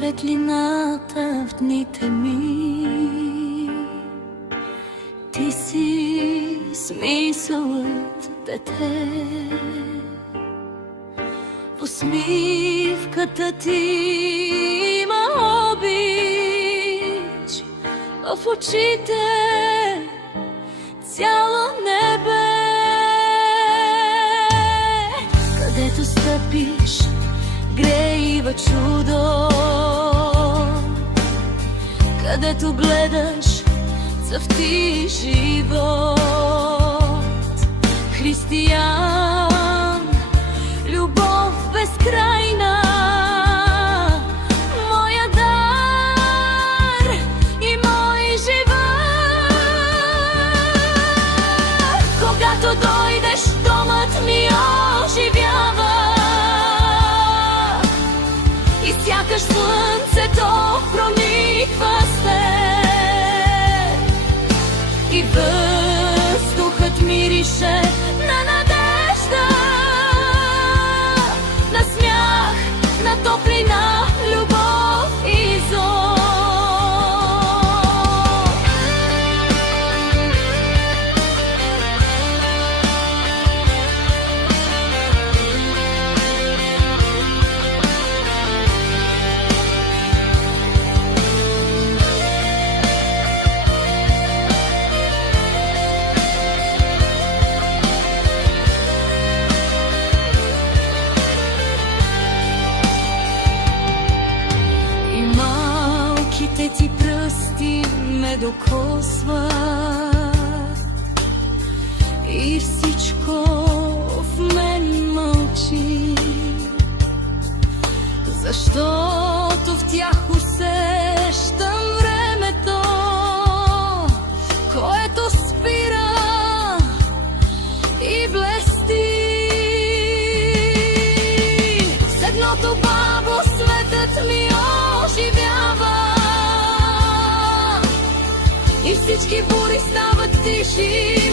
светлината в дните ми. Ти си смисълът, дете, в усмивката ти има обич, в очите цяло небе. Където стъпиш, греива чудо, където гледаш, цъфти живот. Християн, любов безкрайна, моя дар и мой живот. Когато дойдеш, домът ми оживява и сякаш слънцето прониква с теб и въздухът мирише на надежда, на смях, на топлина, любов и зор. Ти пръсти ме докосват и всичко в мен мълчи, защото в тях усещам времето, което спира и блести. С едното бабо светът ми оживява и всички бури стават тиши.